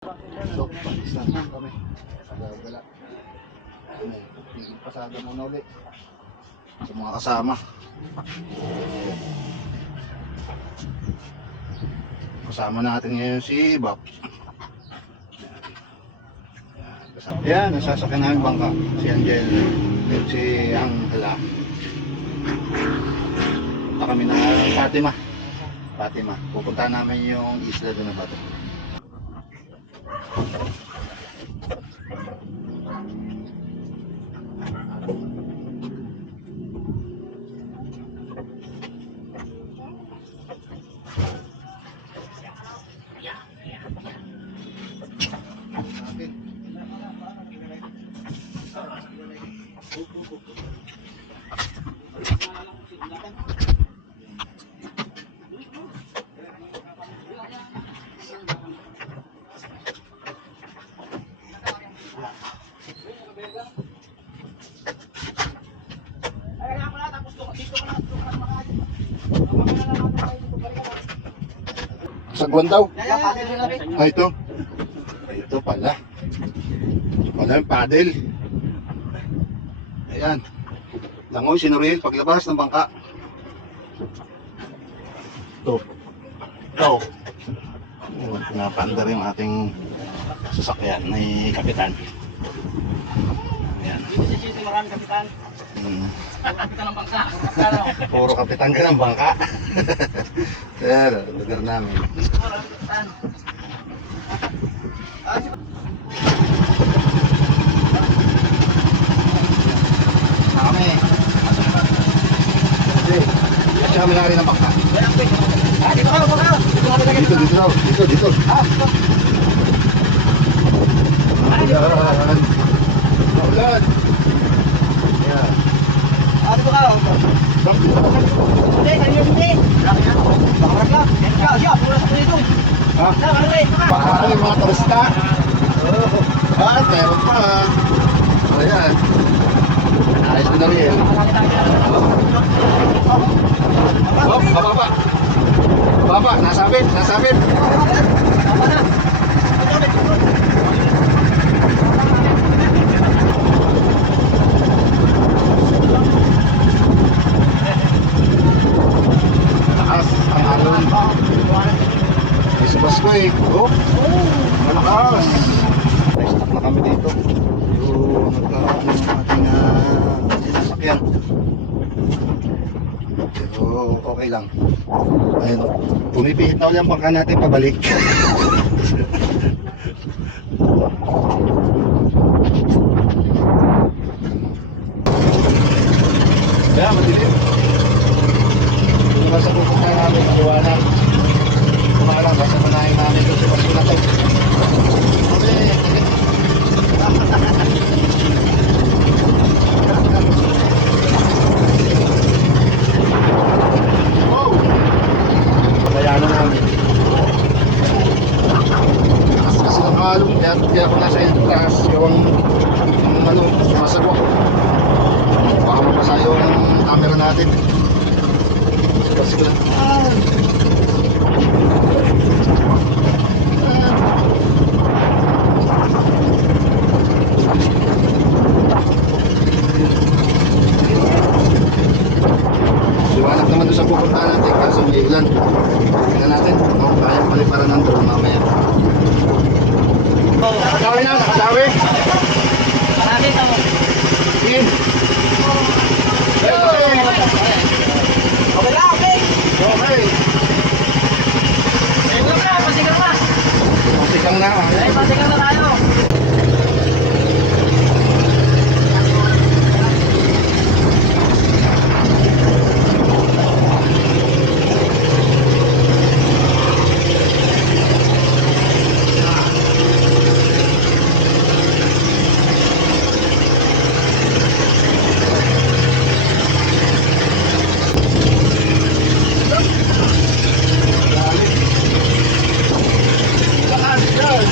So, pag-istan lang kami. Gala. Pasada muna ulit. Sa mga kasama. Kasama natin ngayon si Bob. Ayan, nasasakyan namin bangka. Si Angel at si Angela. Punta kami ng Fatima. Fatima. Pupunta namin yung isla doon na bato. Sagwan daw. Ah, ito. Ito pala. Wala yung paddle. Ayan. Langoy, sinuriel, paglabas ng bangka. Ito. Ito. Pinapanda yung ating sasakyan ni Kapitan. Ayan. Maraming kapitan. Kapitan ng bangka. Puro kapitan ka ng bangka. Pero, lugar namin. Maraming kapitan. Kami. Kasi, kasi kami na rin ng bangka. Dito ka, baka. Dito. Maulan. Maulan. Ayan. Dito ka. Hindi. Baka siya, pula sa dito. Ha? Para yung mga turista. Ah, meron pa. Ayan. Ayos na rin. Oh, bababa. Bababa, nasabit. Taas ang alon. May subas ko eh. Oh, malakas. Stop na kami dito. Yung nagkaroon ng ating sinasakyan. Pero okay lang. Ayun, pumipihit na ulit ang bangka natin pabalik. Kaya madilim. Yung nasa pupunta namin, maliwanag. Kumalang, basta manahin namin ito sa pasko na ito. Wow! Kaya na namin. Kasi nakalong, kaya ako nasa taas, yung masagwa. Baka mapasayo yung camera natin. Pasko na. Liwanag naman doon sa pupuntahan natin kaso may ulan. Tingnan natin kung kaya paliparan ng drone mamaya. Nakasawi na, nakasawi. Marami ka mo. In. Okay lang, okay. Okay. Pasigang na. Sigang na. Pasigang na tayo. Lakas, yan.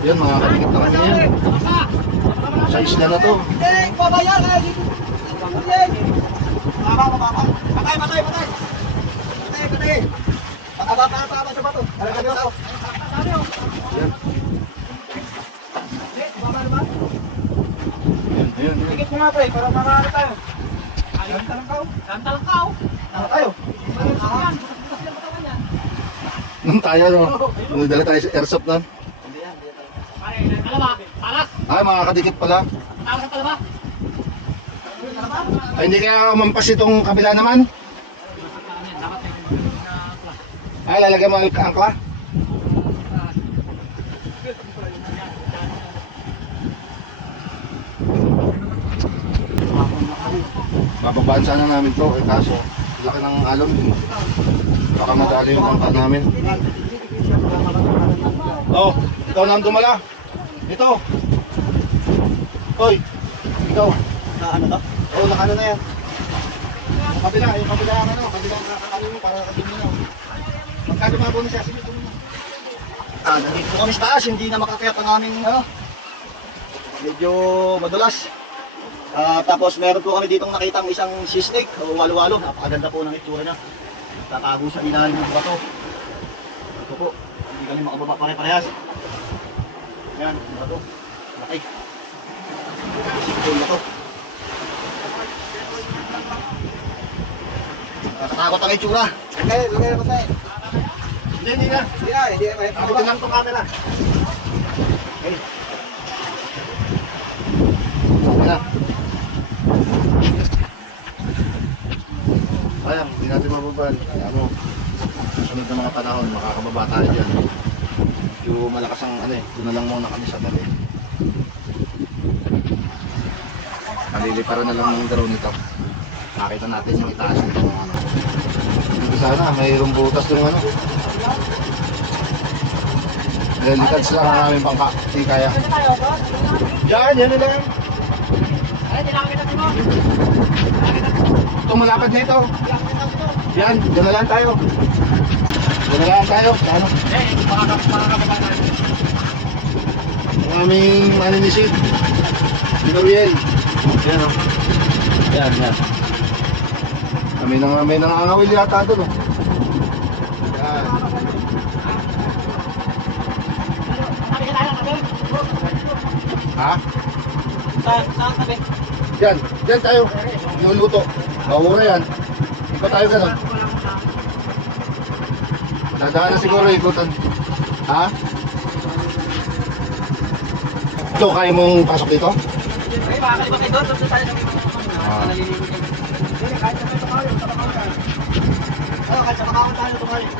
Yun, mga kadikit na kami yan. Sa isla na to. Hindi, babayan eh. Dito. Baba. Patay. Patay sa bato. Talaga dito. Yan. Baba naman. Yan. Tikit mo nga pre, para makaano tayo. Saan talangkaw? Tayo. Nung tayo, no? Nung dala tayo sa airsoft nun. Pare, kalaba. Palas. Ay, mga kadikit pala. Tawag sa kalaba. Ay, hindi kaya mampas itong kabila naman. Ay, lalagyan mo ang angkla. Bababaan sana namin to, eh kaso laki ng alon. Baka madali yung angka namin. Oh, ikaw na ang dumala. Ito. Hoy, ikaw. Ano to? Oh, nakano na yan. Yung kabila kakano mo para kadumi na. Magkano mga bonus siya? Sige, tuloy mo. Nandito kami sa taas, hindi na makakayat ang aming medyo madulas. Tapos meron po kami ditong nakitang isang sea snake o walo-walo. Napakaganda po ng itsura niya. Tatago sa ilalim ng bato. Ito po, hindi kami makababa pare-parehas. Ayan, ang bato. Laki. Sikipon na to. Nakatakot ang itsura. Lagay ako tayo. Hindi na. Hindi na. Abutin lang itong camera. Okay. Ayan. Ayan, hindi natin mababaan. Ano, susunod na mga panahon, makakababa tayo dyan. Yung malakas ang ano eh, doon na lang muna kami sa tabi. Maliliparan na lang ng drone nito. Nakita natin yung itaas nito. Dito sana, mayroong butas yung ano. Lilitads lang ang aming bangka. Hindi kaya. Yan na lang. Itong malapad na ito. Yan, dyan na lang tayo. Dyan na lang tayo. Ano? Ang aming maninisid. Gabriel. Yan o. Yan. May nangangawil yata doon o. Yan. Ha? Saan tabi? Diyan tayo. Luluto. Mawura yan. Di ba tayo ganun? Nadaan na siguro ikutan. Ha? Ito, kaya mong pasok dito? Okay, makakaliba kayo doon. Doon tayo sa Ah. naliligo dyan. Kahit sa Makawin, sa Makawin tayo. Kahit sa Makawin tayo tumayo.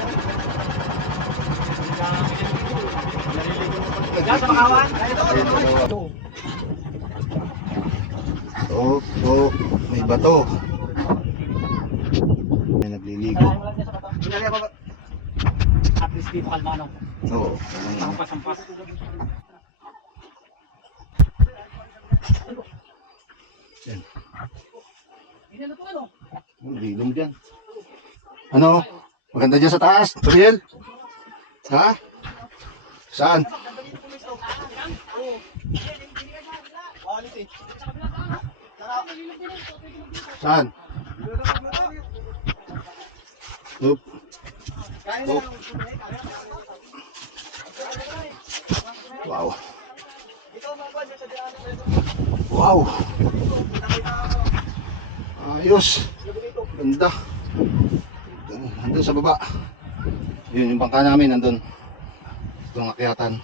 Diyan sa Makawin? Ayun, oh, may bato. May nagliligo. At least dito kalmano. Oo. Sampas. Yan. Lilong dyan. Ano? Maganda dyan sa taas. Gabriel? Ha? Saan? Saan? Oop. Oop. Wow. Wow. Ayos. Ganda. Nandun sa baba. Yun yung bangka namin nandun. Itong akyatan.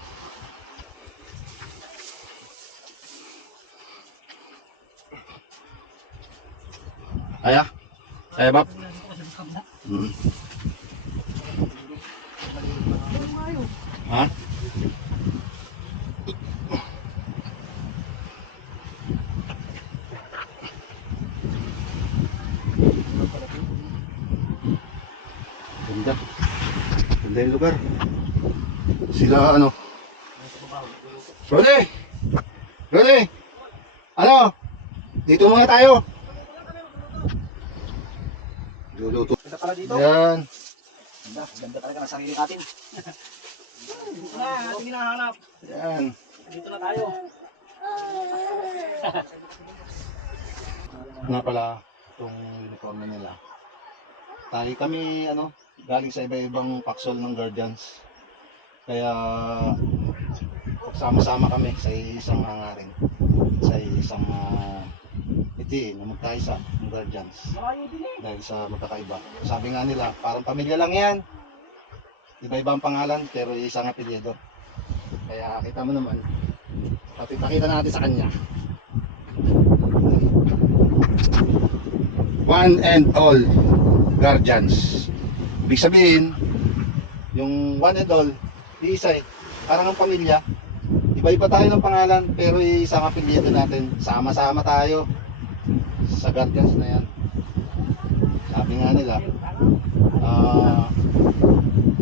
Kaya Bab? Ha? Ganda. Ganda yung lugar. Sila ano? Rode! Ano? Dito muna tayo. Luluto. Ganda pala dito. Yan. Ganda talaga ng sarili natin. Dito na, ating hinahanap. Yan. Dito na tayo. Nga pala, itong uniforme nila. Tayo kami, galing sa iba-ibang paksol ng Guardians. Kaya, sama-sama kami sa isang hangarin. Sa isang itiin na magkaisa ng Guardians. Dahil sa magkakaiba. Sabi nga nila, parang pamilya lang yan. Iba-iba ang pangalan, pero isang apelyido. Kaya kita mo naman, pakita natin sa kanya. One and all Guardians. Ibig sabihin, yung one and all, iisa parang ang pamilya. Iba-iba tayo ng pangalan, pero isang apelyido natin. Sama-sama tayo sa Guardians na yan. Sabi nga nila,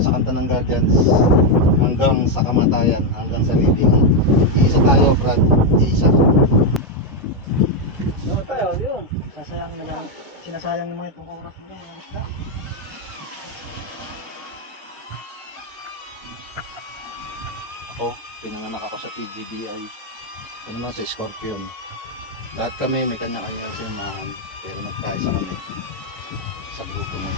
sa kanta ng Guardians, hanggang sa kamatayan, hanggang sa libingan. Iisa tayo, Brad. Iisa. Ano tayo, yun. Sinasayang mo itong oras mo. Ako, pinanganak ako sa PGBI. Ano naman sa Scorpion. Lahat kami may kanya-kanya samahan, pero nagkaisa kami sa grupo mo.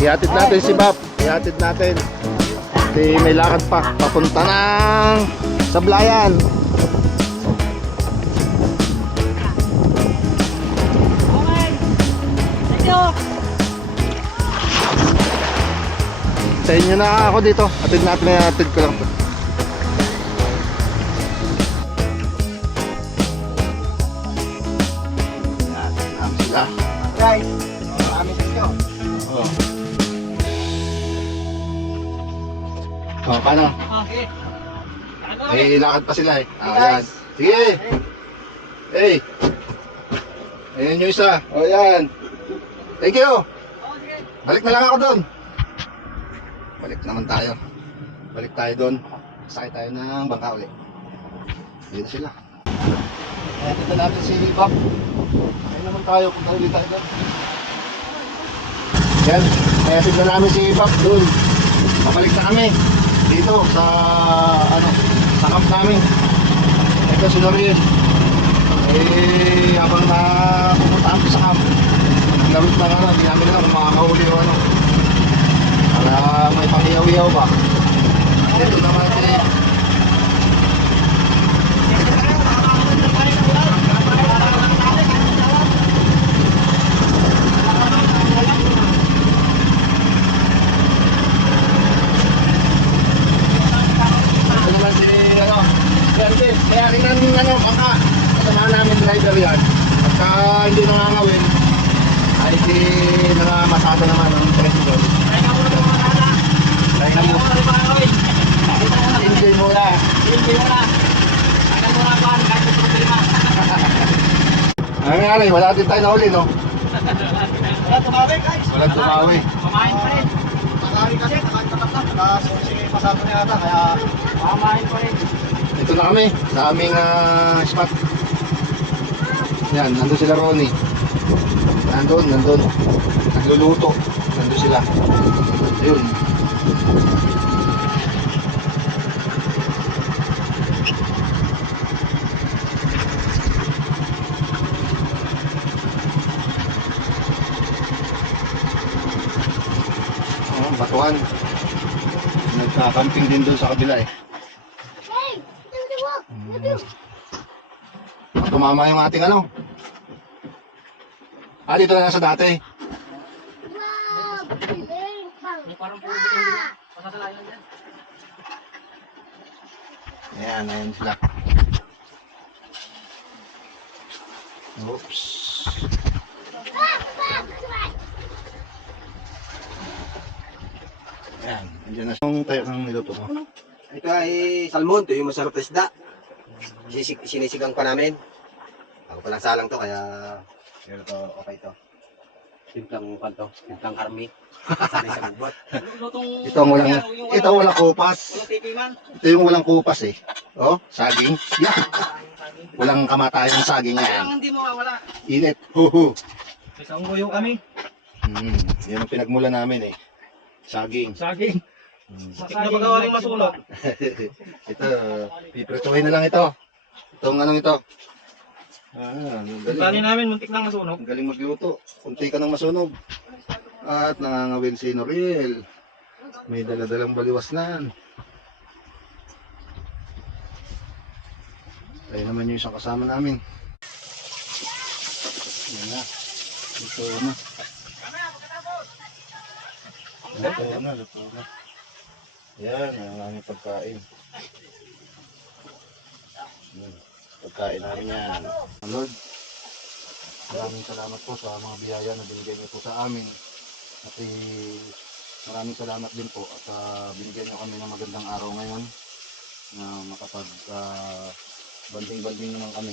Ihatid natin si Bap. Ihatid natin. Kasi may lakad pa. Papunta ng Sablayan. Sa inyo na ako dito. Atid natin, atid ko lang to. Atid namin sila. Guys, maraming sisyo. Oh. Oh, paano? Okay. May lakad pa sila eh. Ayan. Sige. Hey. Ayan yung isa. O yan. Thank you. Balik na lang ako doon. Balik naman tayo. Balik tayo doon. Sakay tayo ng bangka ulit. Dito sila. Ayan, dito natin si Bob. Sakay naman tayo. Punta ulit tayo doon. Yan. Kaya tignan namin si Bob doon. Babalik na kami. Dito sa sa camp namin. Ito si Noreen. Habang pupunta kami sa camp, gamit na hindi namin alam kung makakahuli o ano. Para may panghiyaw-hiyaw ba. Ito naman kaya tingnan baka kasama namin driver yan. Pagka hindi nangangawin, ay di nangamasada naman ang presyo doon. Try na mo. Enjoy muna. Ano nangyari? Wala din tayo nahuli, no? Wala tumawi guys. Walang tumawi. Pamain pa rin. Nakari kasi, nakatapat na. Sige, pasado na yata, kaya pamain pa rin. Ito na kami sa aming spot. Yan, nandun sila Ronnie. Nandun. Nagluluto. Nandun sila. Ayun. Oh, batuhan. Nagkakamping din doon sa kabila eh. Tumama yung ating ano. Dito na lang sa dati. Ayan sila. Oops. Ayan, andyan na yung tayo ng niluto mo. Ito ay salmon, ito yung masarap na isda. Sinisigang pa namin. Ako palang salang to, kaya pero to, okay to. Timplang panto, timplang karmi. Sanay sa magbot. Ito walang kupas. Ito yung walang kupas eh. Oh, saging. Yeah. Walang kamatayang saging yan. Hindi mo mawala. Init. Huhu. Isang buyo kami. Yan ang pinagmula namin eh. Saging. Saging. Tignan magawa ng masunog. Ito, piprituhin na lang ito. Itong anong ito. Galing. Plano namin, muntik nang masunog. Ang galing magluto. Kunti ka nang masunog. At nangangawin si Noriel. May daladalang baliwasnan. Tayo naman yung isang kasama namin. Yan na. Luto na. Luto na. Yan, ang aming pagkain. Pagkain namin yan. Lord, maraming salamat po sa mga biyaya na binigay niyo po sa amin. At maraming salamat din po at binigyan niyo kami ng magandang araw ngayon na makapag-banding-banding naman kami.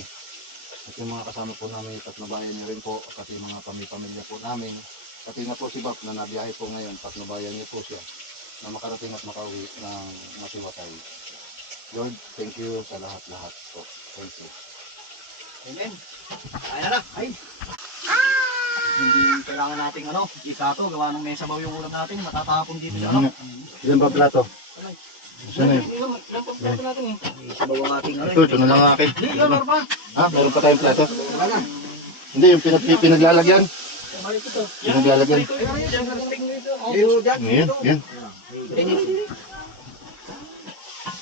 At yung mga kasama po namin, Patnubayan niyo rin po, at yung mga pamilya po namin. Pati na po si Bap na nabiyahe po ngayon, Patnubayan niyo po siya na makarating at makauwi ng masiwatay. Lord, thank you sa lahat-lahat po. Thank you. Amen. Ayan na. Ay. Hindi kailangan nating isa to. Gawa ng mesa baw yung ulam natin. Matatapon dito sa Ilan ba plato? Saan na yun? Ilan pa plato natin eh. Sabaw ang ating Ito na lang akin. Hindi, yun, meron pa. Meron pa tayong plato? Wala na. Hindi, yung pinaglalagyan. Balik ito. Pinaglalagyan. Yung dyan, Yan, yan.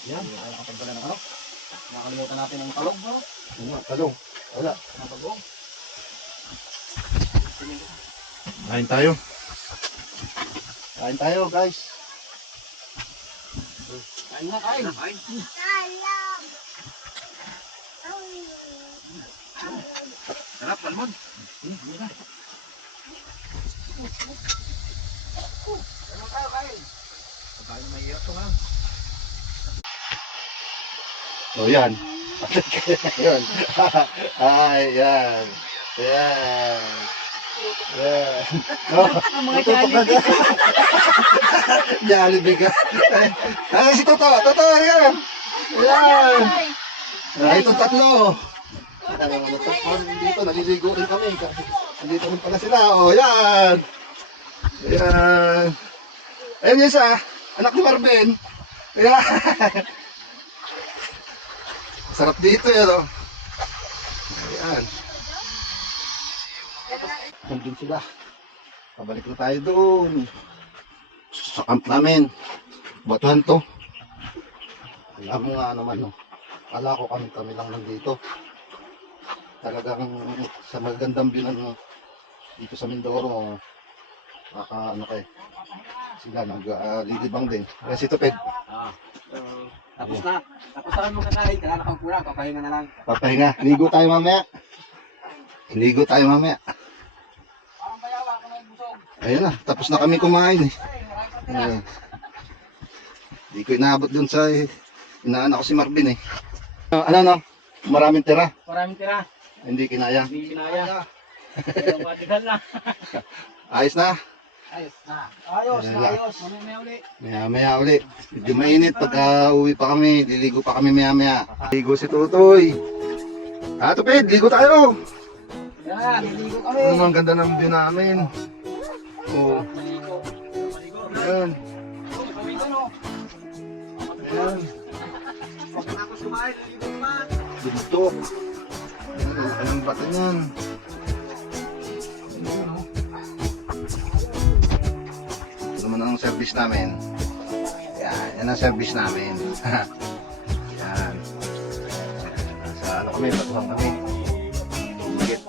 Yan, nakapagdala ng ano. Nakalimutan natin ang talong. Talong. Wala. Ang pagbuong. Kain tayo. Kain tayo, guys. Kain na, kain. Sarap, salmon. Kain tayo, kain. Kain na mahirap to nga. So, yan. Yan. Ay, yan. Yan. Yan. Oh, Mga Jollibee. Jollibee ka. Ay, si Toto. Toto, yan. Yan. Ay, itong tatlo. Dito, naliligo rin kami. Dito rin pala sila. O, yan. Yan. Ayun yung isa. Anak ni Marvin. Yan. Sarap dito yan, o. Ayan. Nandun sila. Pabalik na tayo doon. Sa camp namin. Batuhan to. Alam mo nga naman, no. Kala ko kami lang nandito. Talagang sa magandang view ng dito sa Mindoro. Ano kayo. Sila naglilibang din. Kaya si Tupid. Tapos na. Tapos na mo kakain. Kaya nakapura. Papahinga na lang. Papahinga. Ligo tayo mamaya. Ligo tayo mamaya. Ayun na. Tapos na kami kumain eh. Ayun. Hindi ko inaabot dun sa inaanak ko si Marvin eh. Ano? Maraming tira. Maraming tira. Hindi kinaya. Hindi kinaya. Pero matigal na. Ayos na. Ayos na. Ayos, Wala. ayos. Mamaya uli. Maya uli. Medyo mainit pagka uwi pa kami. Liligo pa kami maya. Ligo si Tutoy. Tupid, ligo tayo. Yan, niligo kami. Ano ang ganda ng view namin. Oh. Ayan. Ayan. Pagkatapos kumain, niligo naman. Bundok. Ayan, anong bata niyan? Ayan, oh. Ito naman ang service namin. Yan ang service namin. Yan. Nasa ano kami, batuhan kami. Higit.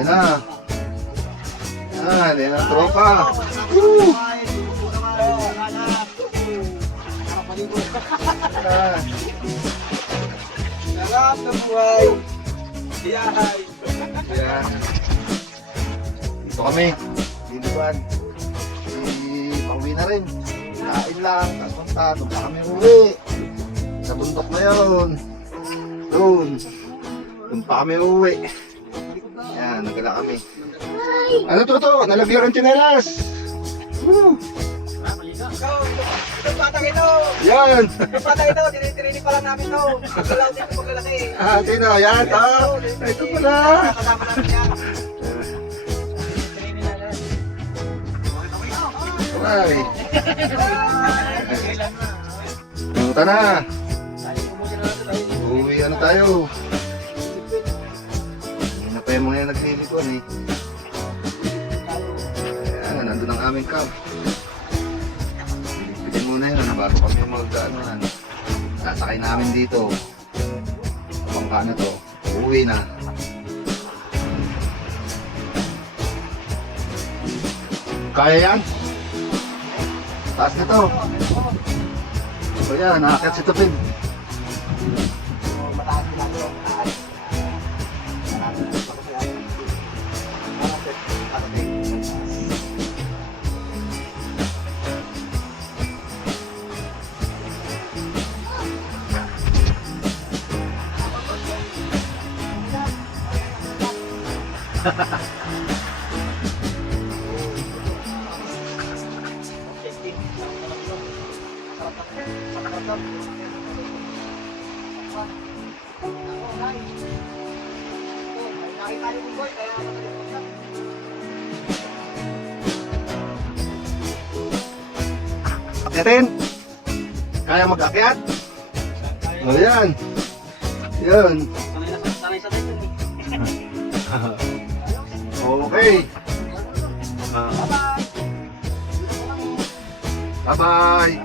Yan na. Yan ang tropa. Woo! Yan. Sarap na buhay. Iyahay. Yan. Dito kami. Liliwan. Pauwi na rin. Kain lang. Tapos punta. Doon pa kami uwi. Sa bundok na yun. Doon. Doon pa kami uwi. Yan. Nagala kami. Ano to? Nalagyan ang tsinelas. Woo! Itong batang ito. Yan. Itong batang ito, tinitirinig pa lang namin ito. Magalaw dito paglalaki. Sino? Yan. Ito pala. Kasama namin yan. Ay. Punta na. Uwi ano tayo. Hindi na pa yung mga naglilikuan eh. Ayan, nandun ang aming camp. Pitin muna yun, bago kami mag-ano. Sasakay namin dito. Pangka na to. Uwi na. Kaya yan? Taas na to. So yan, nakakit si Tupid. Akyatin? Kaya mag-akyat? O yan. Yan. Sanay-sanay ito eh. Okay. Bye-bye.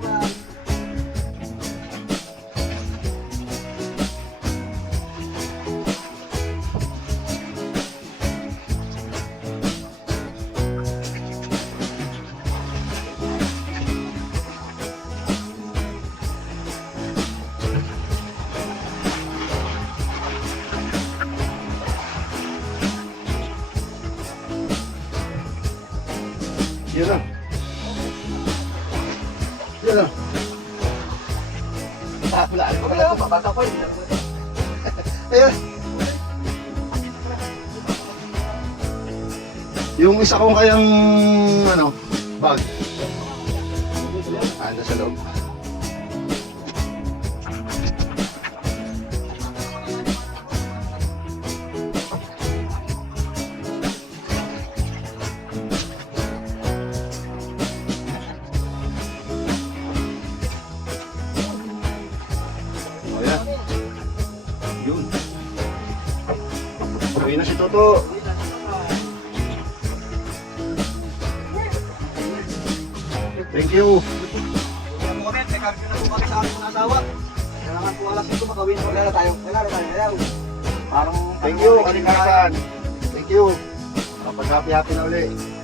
Yan lang. Yan lang. Wala ko pala ito, babata ko yun. Ayan. Yung isa kong kayang ano, bag. Anda sa loob. O yan. Yun. Uwi na si Toto. Thank you. Kaya po kami, may curfew na po kami sa aming asawa. Kailangan po alas 5 makawin po. Kailangan tayo. Parang... Thank you, Kalingkasan. Thank you. Kapag happy-happy na uli.